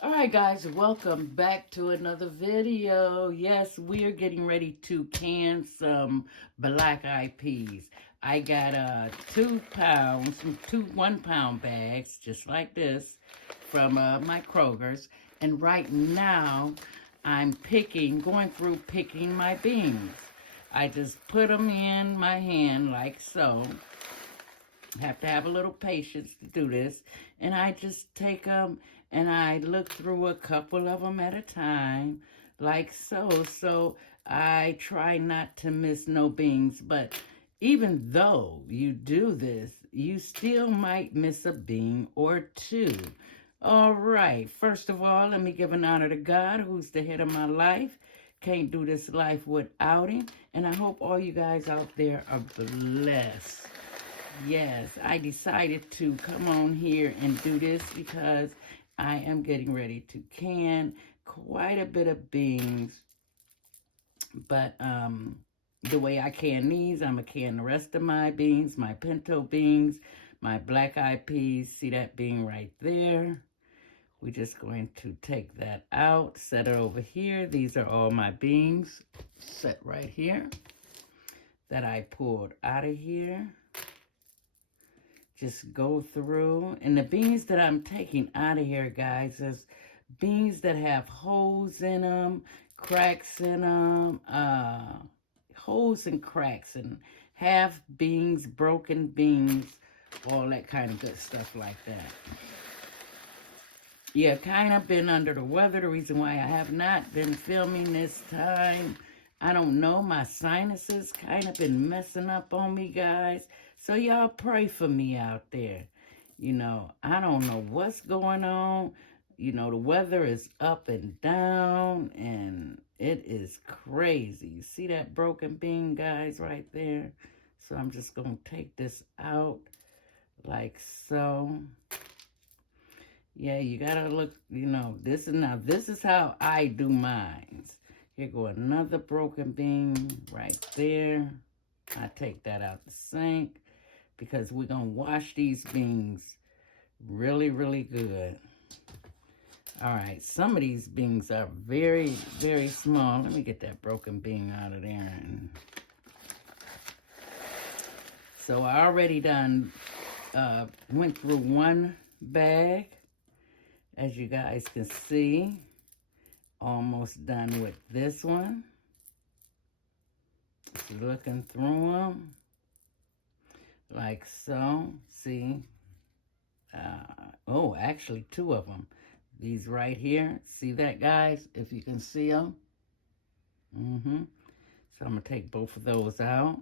All right, guys, welcome back to another video. Yes, we are getting ready to can some black eyed peas. I got 2 pounds, two 1 pound bags, just like this, from my Kroger's. And right now, I'm going through picking my beans. I just put them in my hand like so. Have to have a little patience to do this. And I just take them and I look through a couple of them at a time, like so. So I try not to miss no beans. But even though you do this, you still might miss a bean or two. All right. First of all, let me give an honor to God, who's the head of my life. Can't do this life without him. And I hope all you guys out there are blessed. Yes, I decided to come on here and do this because I am getting ready to can quite a bit of beans. But the way I can these, I'm going to can the rest of my beans, my pinto beans, my black eyed peas. See that bean right there? We're just going to take that out, set it over here. These are all my beans set right here that I pulled out of here. Just go through. And the beans that I'm taking out of here, guys, is beans that have holes in them, cracks in them, holes and cracks, and half beans, broken beans, all that kind of good stuff like that. Yeah, kind of been under the weather. The reason why I have not been filming this time, I don't know. My sinuses kind of been messing up on me, guys. So y'all pray for me out there. I don't know what's going on. The weather is up and down, and it is crazy. You see that broken bean, guys, right there? So I'm just going to take this out like so. Yeah, you gotta look, this is how I do mine. Here go another broken bean right there. I take that out the sink because we're gonna wash these beans really, really good. All right, some of these beans are very, very small. Let me get that broken bean out of there. So I already done went through one bag. As you guys can see, almost done with this one. Just looking through them like so. See? Oh, actually two of them. These right here. See that, guys? If you can see them. So I'm going to take both of those out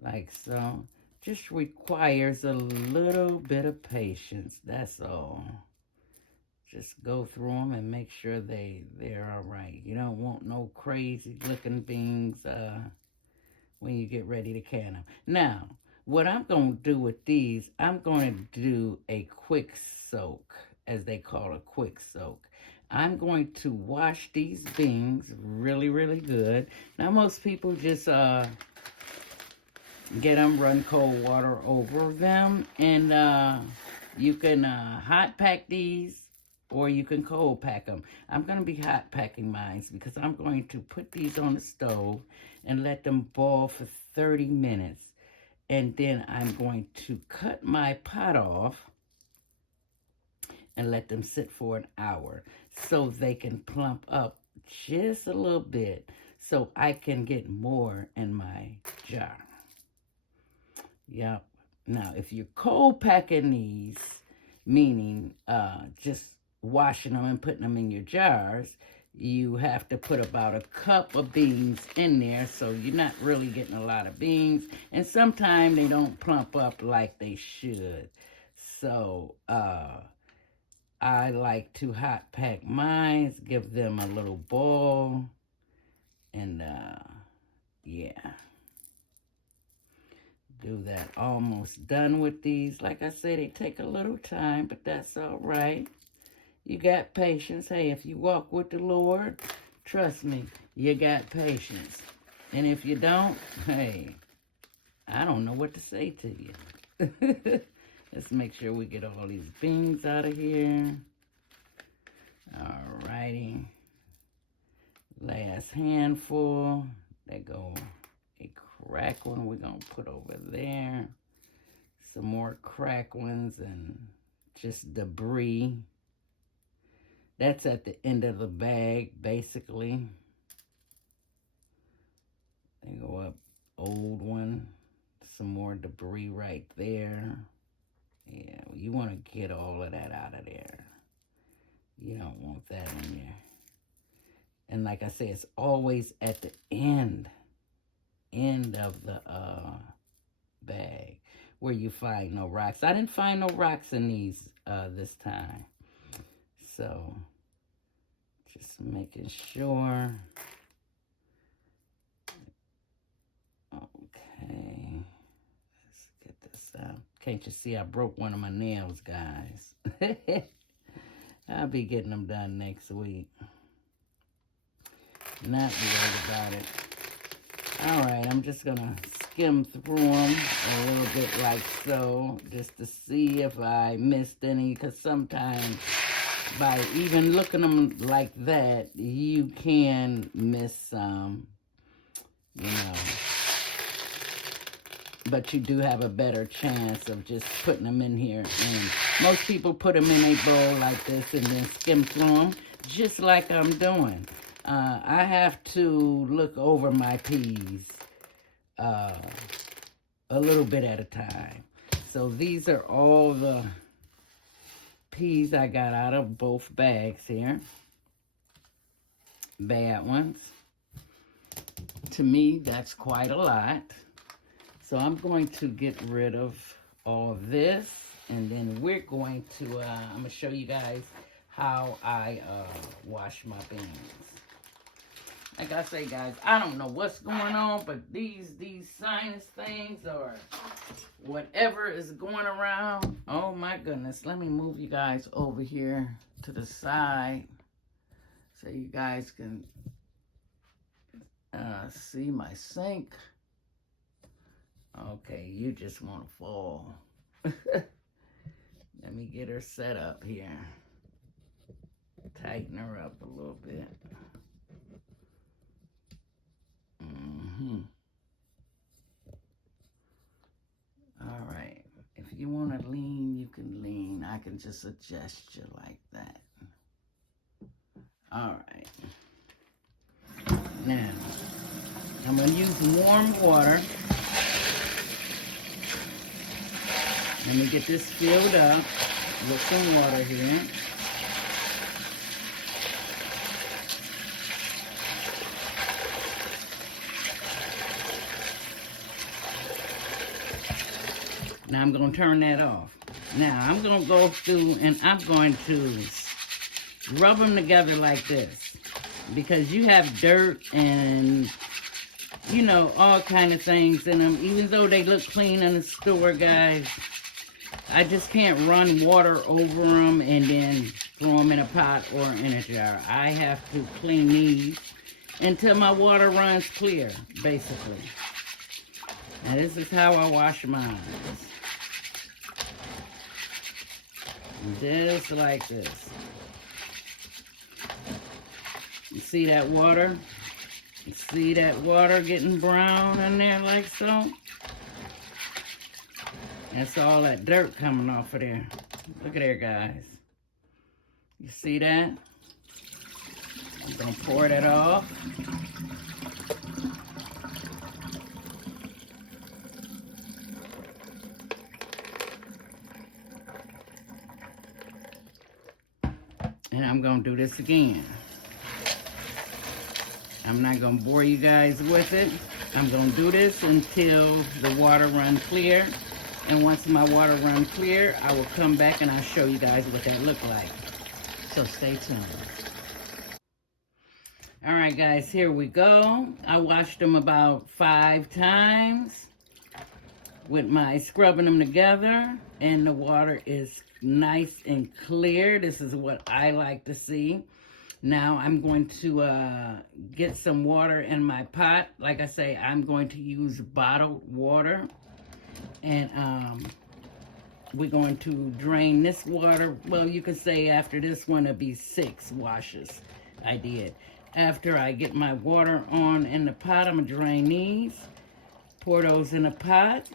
like so. Just requires a little bit of patience. That's all. Just go through them and make sure they're all right. You don't want no crazy looking beans when you get ready to can them. Now, what I'm going to do with these, I'm going to do a quick soak, as they call a quick soak. I'm going to wash these beans really, really good. Now, most people just get them, run cold water over them, and you can hot pack these or you can cold pack them. I'm going to be hot packing mine because I'm going to put these on the stove and let them boil for 30 minutes. And then I'm going to cut my pot off and let them sit for an hour so they can plump up just a little bit so I can get more in my jar. Yep. Now, if you're cold packing these, meaning just washing them and putting them in your jars, you have to put about a cup of beans in there, so you're not really getting a lot of beans, and sometimes they don't plump up like they should. So I like to hot pack mine, give them a little boil, and yeah, do that. Almost done with these. Like I said, they take a little time, but that's all right. You got patience. Hey, if you walk with the Lord, trust me, you got patience. And if you don't, hey, I don't know what to say to you. Let's make sure we get all these beans out of here. Alrighty. Last handful. There go a crack one we're going to put over there. Some more crack ones and just debris. That's at the end of the bag, basically. They go up, old one. Some more debris right there. Yeah, you want to get all of that out of there. You don't want that in there. And like I say, it's always at the end of the bag where you find no rocks. I didn't find no rocks in these this time. So, just making sure. Okay. Let's get this out. Can't you see I broke one of my nails, guys? I'll be getting them done next week. Not worried about it. Alright, I'm just going to skim through them a little bit like so, just to see if I missed any, because sometimes by even looking them like that, you can miss some, you know. But you do have a better chance of just putting them in here. And most people put them in a bowl like this and then skim through them, just like I'm doing. I have to look over my peas a little bit at a time. So these are all the peas I got out of both bags here. Bad ones. To me, that's quite a lot. So I'm going to get rid of all this, and then we're going to, I'm going to show you guys how I wash my beans. Like I say, guys, I don't know what's going on, but these sinus things or whatever is going around, oh my goodness. Let me move you guys over here to the side so you guys can see my sink. Okay, you just want to fall. Let me get her set up here. Tighten her up a little bit. All right. If you want to lean, you can lean. I can just adjust you like that. All right. Now, I'm going to use warm water. Let me get this filled up with some water here. Now I'm going to turn that off. Now I'm going to go through and I'm going to rub them together like this. Because you have dirt and, you know, all kind of things in them. Even though they look clean in the store, guys, I just can't run water over them and then throw them in a pot or in a jar. I have to clean these until my water runs clear, basically. Now this is how I wash mine. Just like this. You see that water? You see that water getting brown in there like so? That's all that dirt coming off of there. Look at there, guys. You see that? I'm gonna pour that off. And I'm gonna do this again. I'm not gonna bore you guys with it. I'm gonna do this until the water runs clear. And once my water runs clear, I will come back and I'll show you guys what that looks like. So stay tuned. All right, guys, here we go. I washed them about 5 times with my scrubbing them together. And the water is nice and clear. This is what I like to see. Now I'm going to get some water in my pot. Like I say, I'm going to use bottled water. And we're going to drain this water. Well, you could say after this one, it'll be 6 washes I did. After I get my water on in the pot, I'm going to drain these, pour those in a pot.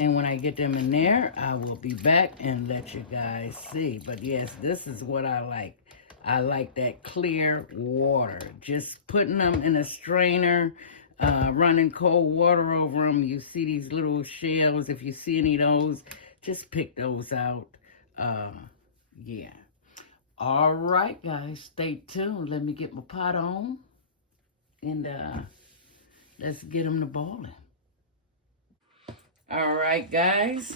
And when I get them in there, I will be back and let you guys see. But yes, this is what I like. I like that clear water. Just putting them in a strainer, running cold water over them. You see these little shells. If you see any of those, just pick those out. Yeah. All right, guys, stay tuned. Let me get my pot on. And let's get them to boiling. All right, guys.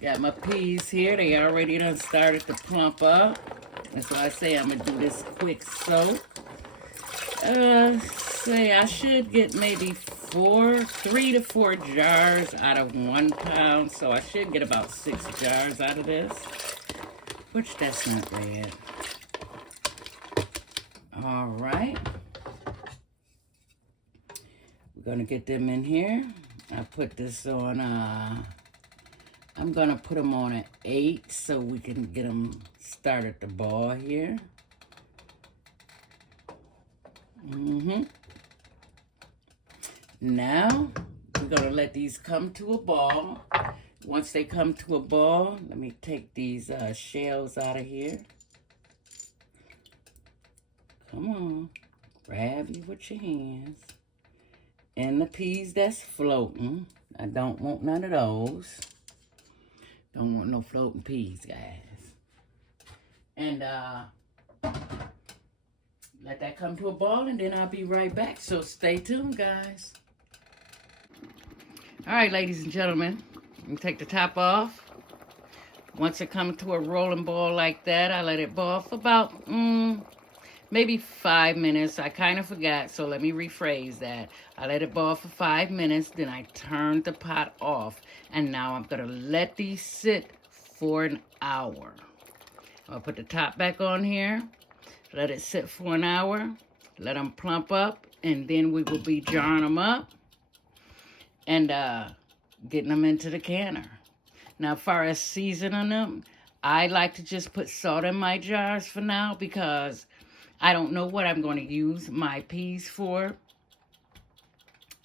Got my peas here. They already done started to plump up. That's why I say I'm going to do this quick soak. Say I should get maybe 3 to 4 jars out of 1 pound. So I should get about 6 jars out of this, which that's not bad. All right. We're going to get them in here. I put this on, I'm going to put them on an 8 so we can get them started to boil here. Now, we're going to let these come to a boil. Once they come to a boil, let me take these shells out of here. Come on, grab you with your hands. And the peas that's floating, I don't want none of those. Don't want no floating peas, guys. And let that come to a boil, and then I'll be right back. So stay tuned, guys. All right, ladies and gentlemen, let me take the top off. Once it comes to a rolling boil like that, I let it boil for about maybe 5 minutes. I kind of forgot, so let me rephrase that. I let it boil for 5 minutes, then I turned the pot off, and now I'm going to let these sit for an hour. I'll put the top back on here, let it sit for an hour, let them plump up, and then we will be jarring them up and getting them into the canner. Now, as far as seasoning them, I like to just put salt in my jars for now because I don't know what I'm going to use my peas for.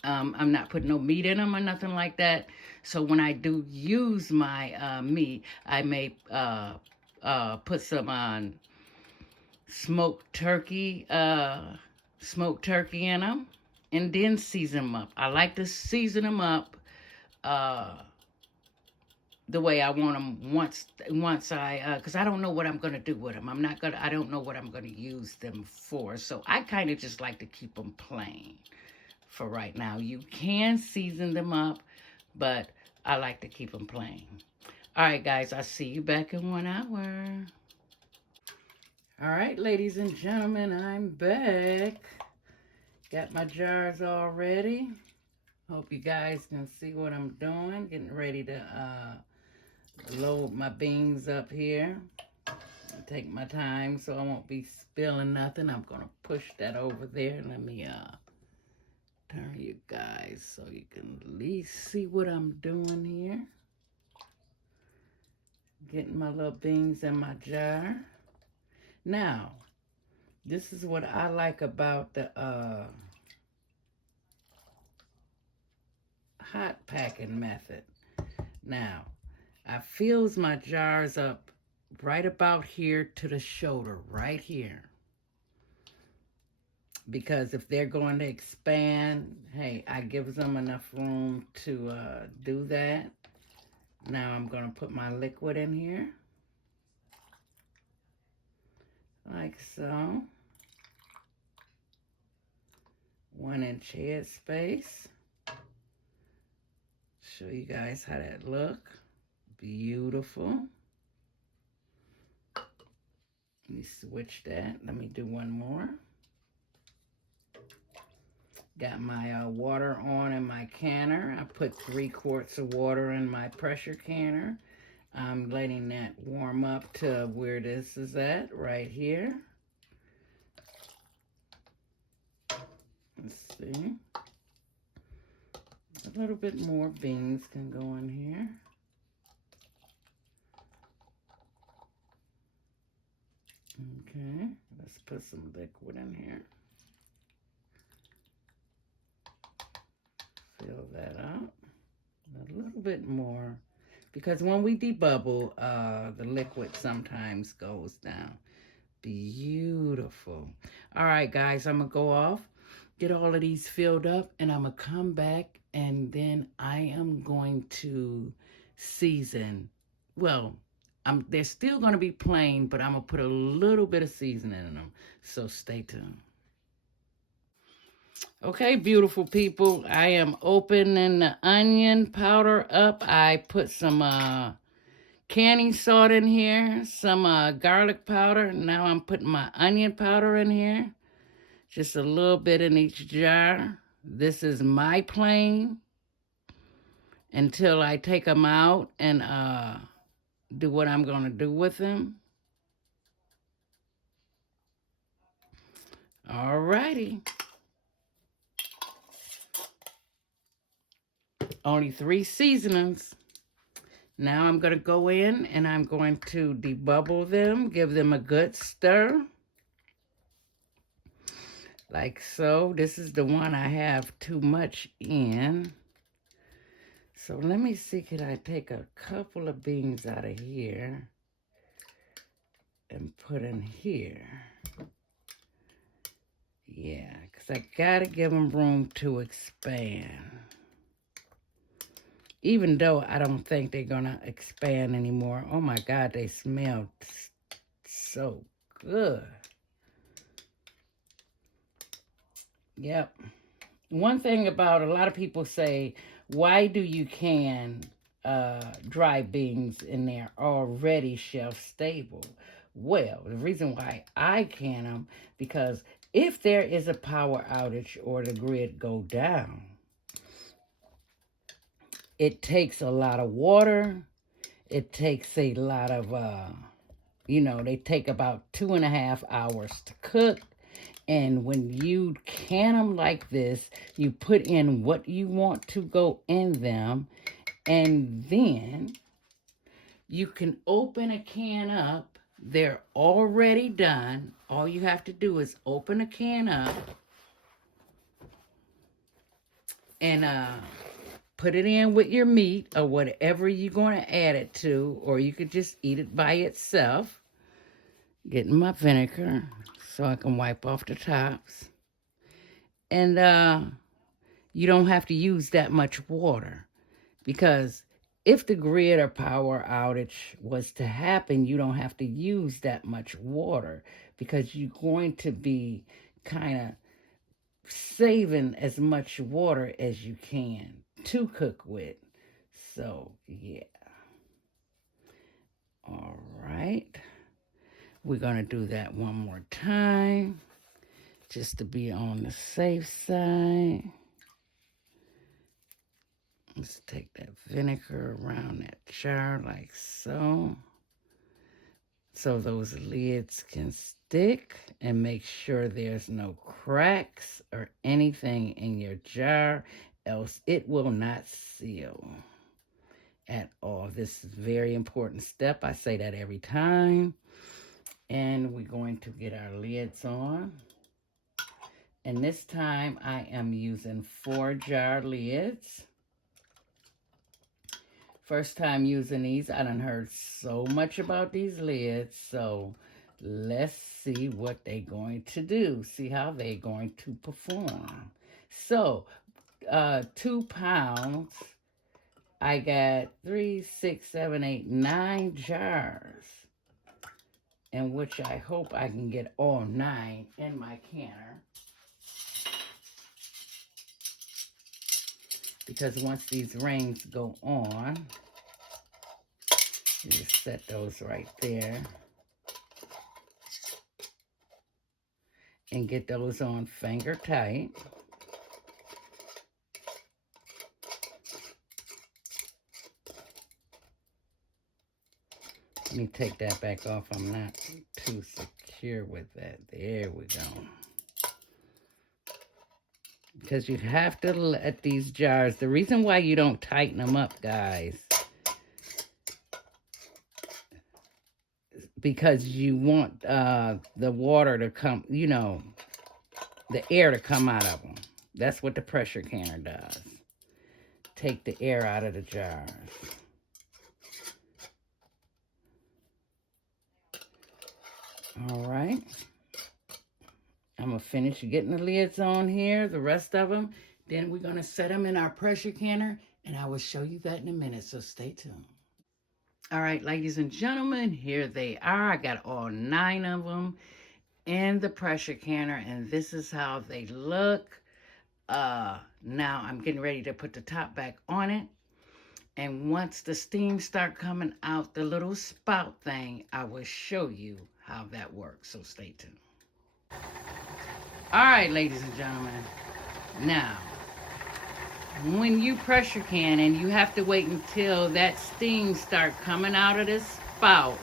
I'm not putting no meat in them or nothing like that. So when I do use my meat, I may put some on smoked turkey in them and then season them up. I like to season them up the way I want them once I, because I don't know what I'm going to do with them. I don't know what I'm going to use them for. So I kind of just like to keep them plain for right now. You can season them up, but I like to keep them plain. All right, guys, I'll see you back in 1 hour. All right, ladies and gentlemen, I'm back. Got my jars all ready. Hope you guys can see what I'm doing. Getting ready to load my beans up here. Take my time so I won't be spilling nothing. I'm gonna push that over there. Let me turn you guys so you can at least see what I'm doing here. Getting my little beans in my jar. Now, this is what I like about the hot packing method. Now, I fills my jars up right about here to the shoulder, right here. Because if they're going to expand, hey, I gives them enough room to do that. Now I'm going to put my liquid in here. Like so. 1 inch head space. Show you guys how that look. Beautiful. Let me switch that. Let me do one more. Got my water on in my canner. I put 3 quarts of water in my pressure canner. I'm letting that warm up to where this is at, right here. Let's see. a little bit more beans can go in here. Okay, let's put some liquid in here. Fill that up. A little bit more. Because when we debubble, the liquid sometimes goes down. Beautiful. All right, guys, I'm going to go off, get all of these filled up, and I'm going to come back, and then I am going to season. Well, they're still going to be plain, but I'm going to put a little bit of seasoning in them. So stay tuned. Okay, beautiful people, I am opening the onion powder up. I put some canning salt in here, some garlic powder. Now I'm putting my onion powder in here. Just a little bit in each jar. This is my plain until I take them out and do what I'm going to do with them. All righty. Only 3 seasonings. Now I'm going to go in and I'm going to debubble them, give them a good stir. Like so. This is the one I have too much in. So let me see, could I take a couple of beans out of here and put in here? Yeah, because I got to give them room to expand. Even though I don't think they're going to expand anymore. Oh my God, they smell so good. Yep. One thing about a lot of people say, why do you can dry beans and they're already shelf stable? Well, the reason why I can them, because if there is a power outage or the grid go down, it takes a lot of water. It takes a lot of, they take about 2.5 hours to cook. And when you can them like this, you put in what you want to go in them. And then you can open a can up. They're already done. All you have to do is open a can up and put it in with your meat or whatever you're going to add it to, or you could just eat it by itself. Getting my vinegar so I can wipe off the tops. And you don't have to use that much water, because if the grid or power outage was to happen, you don't have to use that much water, because you're going to be kind of saving as much water as you can to cook with. So, yeah. All right. We're going to do that one more time, just to be on the safe side. Let's take that vinegar around that jar like so. So those lids can stick, and make sure there's no cracks or anything in your jar, else it will not seal at all. This is a very important step. I say that every time. And we're going to get our lids on. And this time I am using 4-jar lids. First time using these. I done heard so much about these lids. So let's see what they're going to do. See how they're going to perform. So 2 pounds. I got 3, 6, 7, 8, 9 jars. In which I hope I can get all 9 in my canner. Because once these rings go on, you just set those right there. And get those on finger tight. Let me take that back off. I'm not too secure with that. There we go. because you have to let these jars, the reason why you don't tighten them up, guys, because you want the water to come, you know, the air to come out of them. That's what the pressure canner does. Take the air out of the jars. All right. I'm going to finish getting the lids on here, the rest of them. Then we're going to set them in our pressure canner, and I will show you that in a minute, so stay tuned. All right, ladies and gentlemen, here they are. I got all 9 of them in the pressure canner, and this is how they look. Now I'm getting ready to put the top back on it. And once the steam start coming out the little spout thing, I will show you how that works. So stay tuned. All right, ladies and gentlemen. Now, when you pressure can and you have to wait until that steam start coming out of this spout,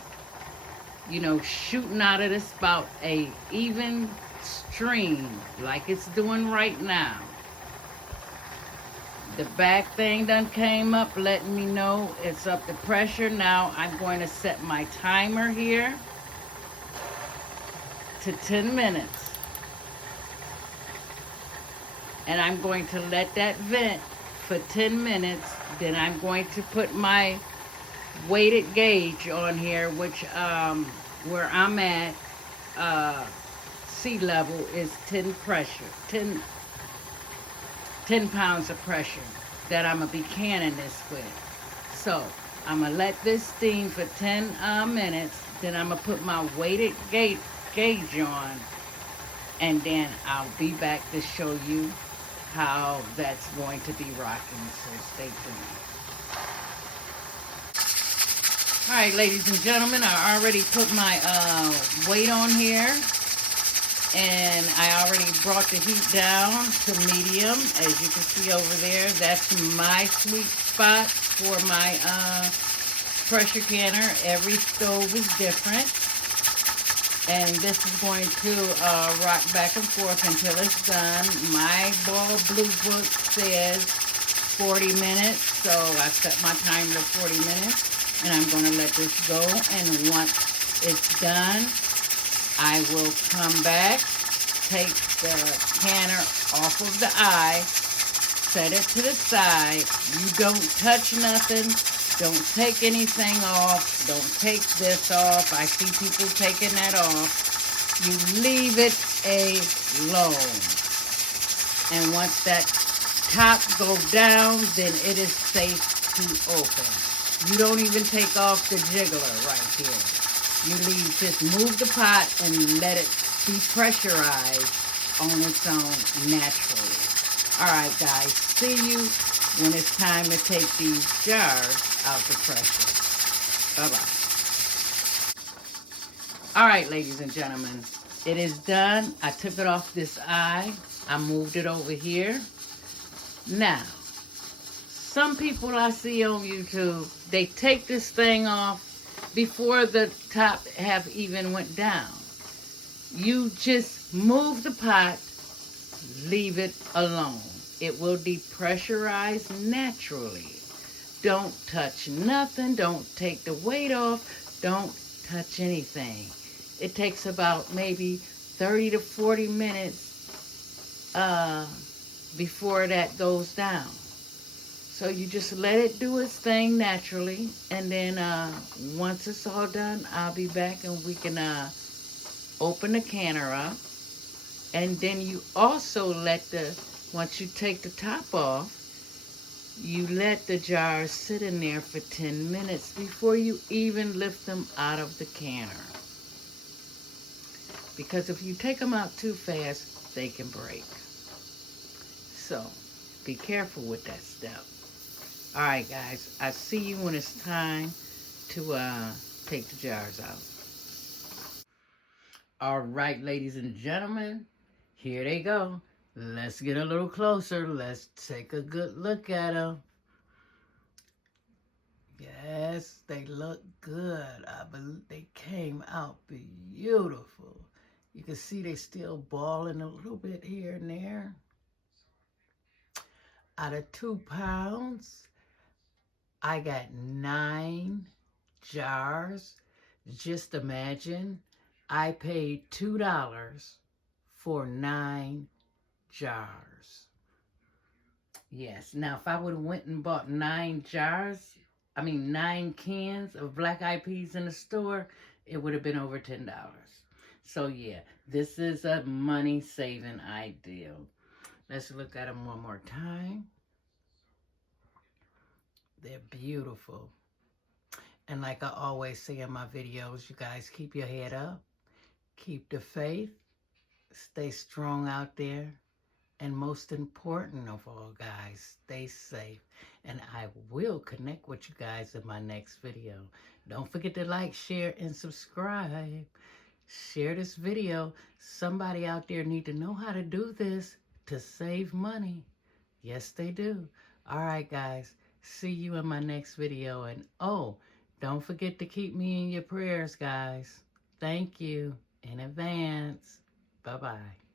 you know, shooting out of the spout a even stream like it's doing right now. The back thing done came up, letting me know it's up to pressure. Now I'm going to set my timer here to 10 minutes. And I'm going to let that vent for 10 minutes. Then I'm going to put my weighted gauge on here, which where I'm at, sea level is 10 pounds of pressure that I'm going to be canning this with. So I'm going to let this steam for 10 minutes. Then I'm going to put my weighted gauge on. And then I'll be back to show you how that's going to be rocking. So stay tuned. All right, ladies and gentlemen, I already put my weight on here. And I already brought the heat down to medium. As you can see over there, that's my sweet spot for my pressure canner. Every stove is different. And this is going to rock back and forth until it's done. My Boil Blue Book says 40 minutes. So I set my timer to 40 minutes. And I'm going to let this go. And once it's done, I will come back, take the canner off of the eye, set it to the side. You don't touch nothing. Don't take anything off. Don't take this off. I see people taking that off. You leave it alone. And once that top goes down, then it is safe to open. You don't even take off the jiggler right here. You just move the pot and let it be pressurized on its own naturally. All right, guys, see you when it's time to take these jars out the pressure. Bye-bye. All right, ladies and gentlemen, it is done. I took it off this eye. I moved it over here. Now, some people I see on YouTube, they take this thing off before the top have even went down. You just move the pot, leave it alone. It will depressurize naturally. Don't touch nothing. Don't take the weight off. Don't touch anything. It takes about maybe 30 to 40 minutes before that goes down. So you just let it do its thing naturally. And then once it's all done, I'll be back and we can open the canner up. And then you also once you take the top off, you let the jars sit in there for 10 minutes before you even lift them out of the canner. Because if you take them out too fast, they can break. So be careful with that step. All right, guys, I see you when it's time to take the jars out. All right, ladies and gentlemen, here they go. Let's get a little closer. Let's take a good look at them. Yes, they look good. I believe they came out beautiful. You can see they still balling a little bit here and there. Out of 2 pounds, I got 9 jars. Just imagine, I paid $2 for 9 jars. Yes, now if I would have went and bought 9 cans of black eyed peas in the store, it would have been over $10. So yeah, this is a money saving idea. Let's look at them one more time. They're beautiful. And like I always say in my videos, you guys keep your head up, keep the faith, stay strong out there, and most important of all, guys, stay safe. And I will connect with you guys in my next video. Don't forget to like, share, and subscribe. Share this video. Somebody out there need to know how to do this to save money. Yes, they do. All right, guys. See you in my next video. And oh, don't forget to keep me in your prayers, guys. Thank you in advance. Bye-bye.